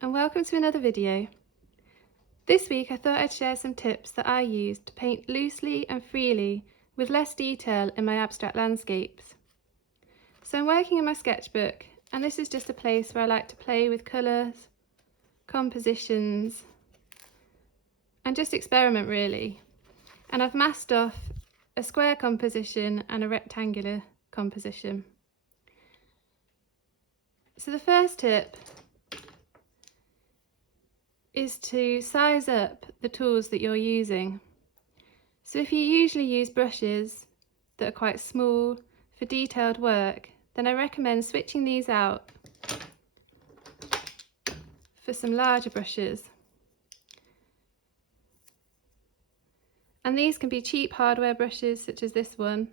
and welcome to another video. This week I thought I'd share some tips that I use to paint loosely and freely with less detail in my abstract landscapes. So I'm working in my sketchbook, and this is just a place where I like to play with colours, compositions and just experiment really. And I've masked off a square composition and a rectangular composition. So the first tip is to size up the tools that you're using. So if you usually use brushes that are quite small for detailed work, then I recommend switching these out for some larger brushes. And these can be cheap hardware brushes such as this one,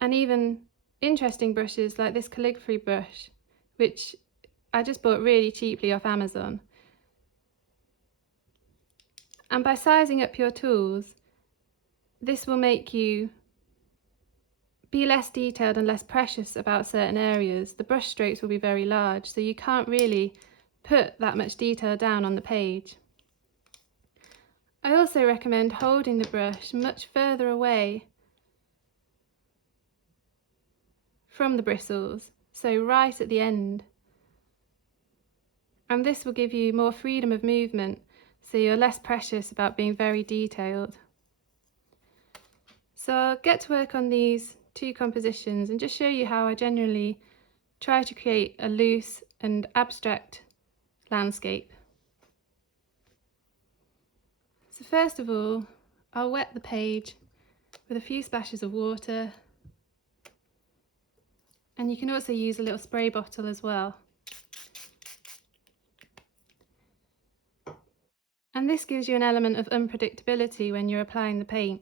and even interesting brushes like this calligraphy brush, which I just bought really cheaply off Amazon. And by sizing up your tools, this will make you be less detailed and less precious about certain areas. The brush strokes will be very large, so you can't really put that much detail down on the page. I also recommend holding the brush much further away from the bristles, so right at the end. And this will give you more freedom of movement, so you're less precious about being very detailed. So I'll get to work on these two compositions and just show you how I generally try to create a loose and abstract landscape. So first of all, I'll wet the page with a few splashes of water, and you can also use a little spray bottle as well. And this gives you an element of unpredictability when you're applying the paint.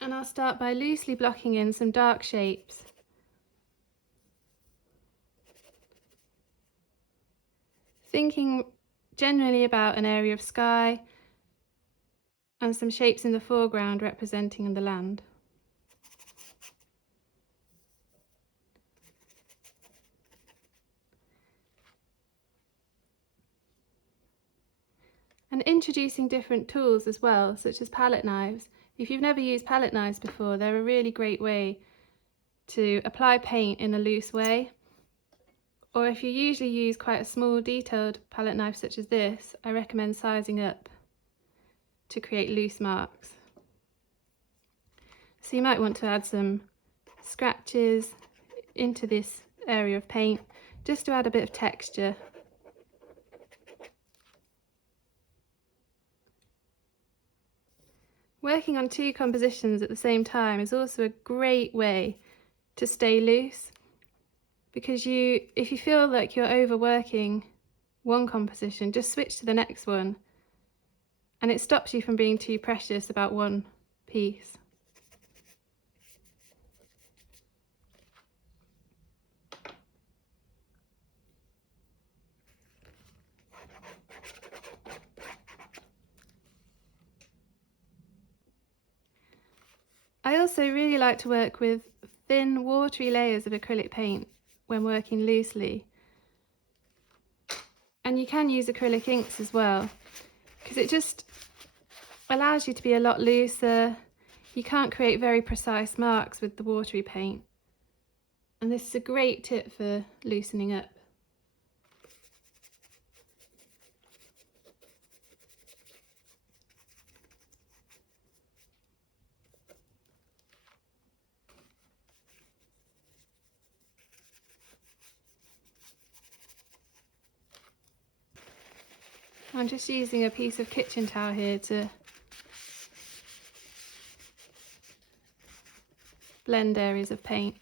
And I'll start by loosely blocking in some dark shapes. Thinking generally about an area of sky and some shapes in the foreground representing the land. And introducing different tools as well, such as palette knives. If you've never used palette knives before, they're a really great way to apply paint in a loose way. Or if you usually use quite a small detailed palette knife such as this, I recommend sizing up to create loose marks. So you might want to add some scratches into this area of paint just to add a bit of texture. Working on two compositions at the same time is also a great way to stay loose, because if you feel like you're overworking one composition, just switch to the next one and it stops you from being too precious about one piece. I also really like to work with thin, watery layers of acrylic paint when working loosely. And you can use acrylic inks as well, because it just allows you to be a lot looser. You can't create very precise marks with the watery paint. And this is a great tip for loosening up. I'm just using a piece of kitchen towel here to blend areas of paint.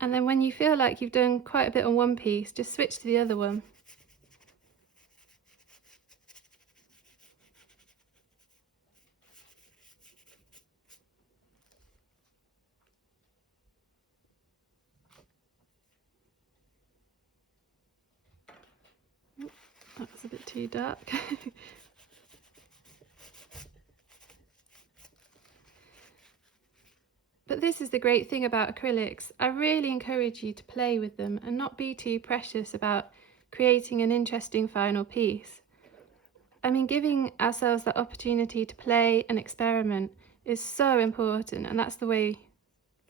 And then when you feel like you've done quite a bit on one piece, just switch to the other one. That's a bit too dark. But this is the great thing about acrylics. I really encourage you to play with them and not be too precious about creating an interesting final piece. I mean, giving ourselves that opportunity to play and experiment is so important, and that's the way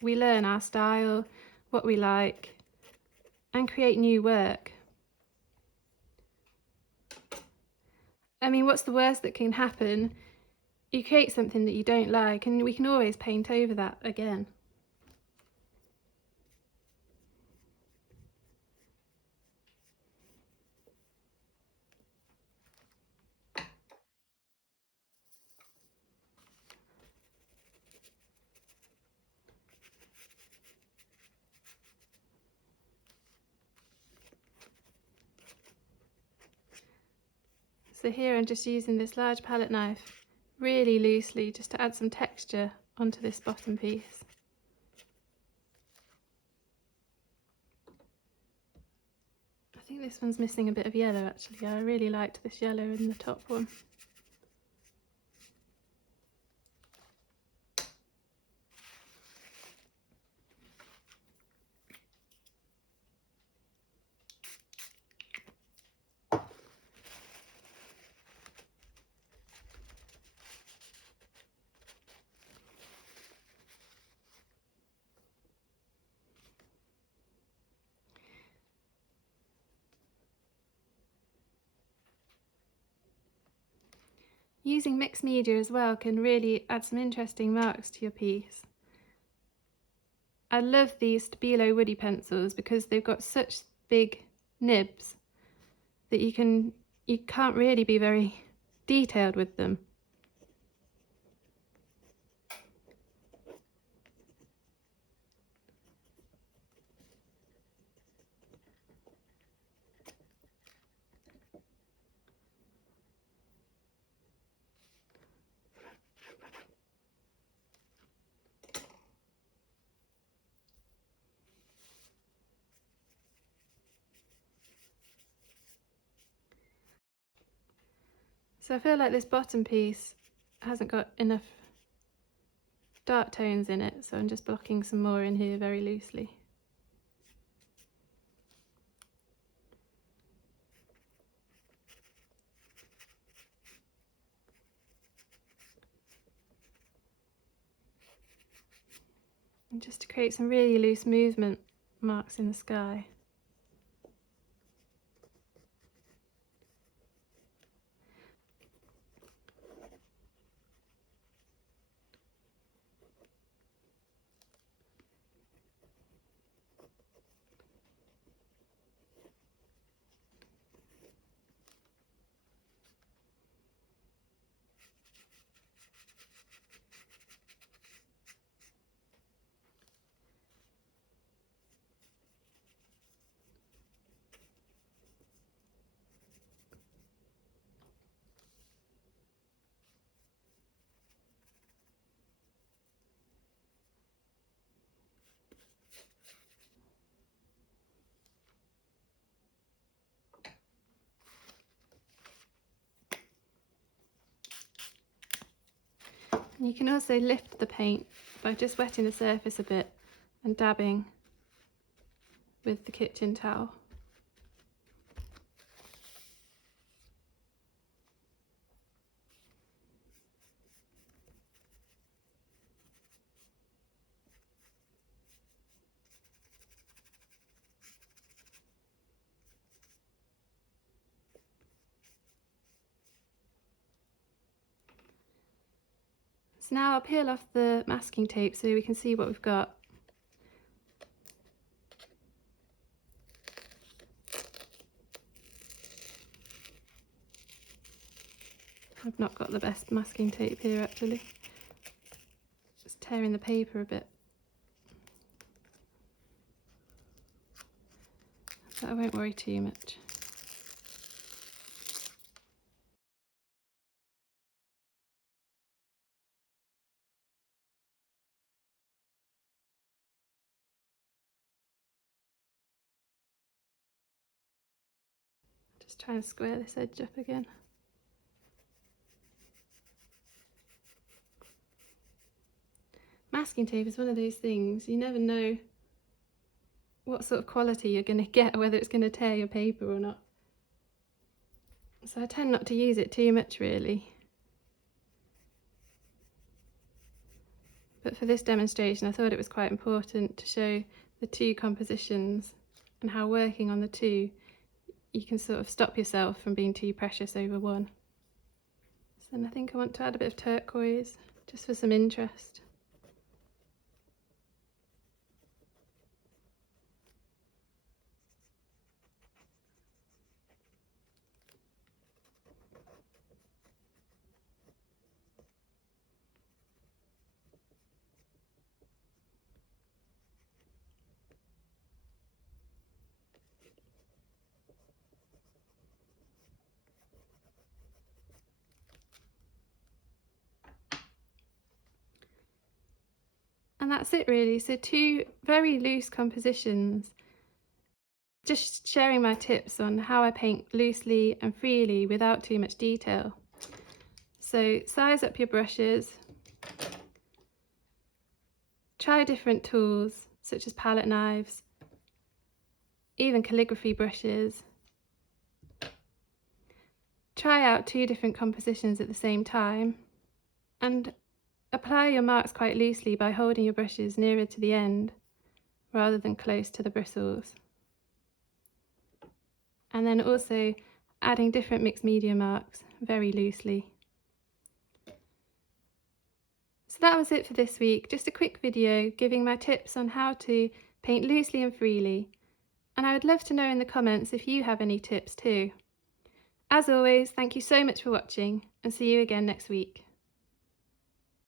we learn our style, what we like, and create new work. I mean, what's the worst that can happen? You create something that you don't like, and we can always paint over that again. So here I'm just using this large palette knife really loosely just to add some texture onto this bottom piece. I think this one's missing a bit of yellow actually. I really liked this yellow in the top one. Using mixed media as well can really add some interesting marks to your piece. I love these Stabilo woody pencils because they've got such big nibs that you can't really be very detailed with them. So I feel like this bottom piece hasn't got enough dark tones in it, so I'm just blocking some more in here very loosely. And just to create some really loose movement marks in the sky. And you can also lift the paint by just wetting the surface a bit and dabbing with the kitchen towel. So now I'll peel off the masking tape so we can see what we've got. I've not got the best masking tape here actually. It's tearing the paper a bit. But I won't worry too much. Just try and square this edge up again. Masking tape is one of those things, you never know what sort of quality you're going to get, whether it's going to tear your paper or not. So I tend not to use it too much really. But for this demonstration I thought it was quite important to show the two compositions and how working on the two you can sort of stop yourself from being too precious over one. So then I think I want to add a bit of turquoise just for some interest. And that's it really, so two very loose compositions. Just sharing my tips on how I paint loosely and freely without too much detail. So size up your brushes, try different tools such as palette knives, even calligraphy brushes. Try out two different compositions at the same time and apply your marks quite loosely by holding your brushes nearer to the end rather than close to the bristles. And then also adding different mixed media marks very loosely. So that was it for this week, just a quick video giving my tips on how to paint loosely and freely. And I would love to know in the comments if you have any tips too. As always, thank you so much for watching and see you again next week.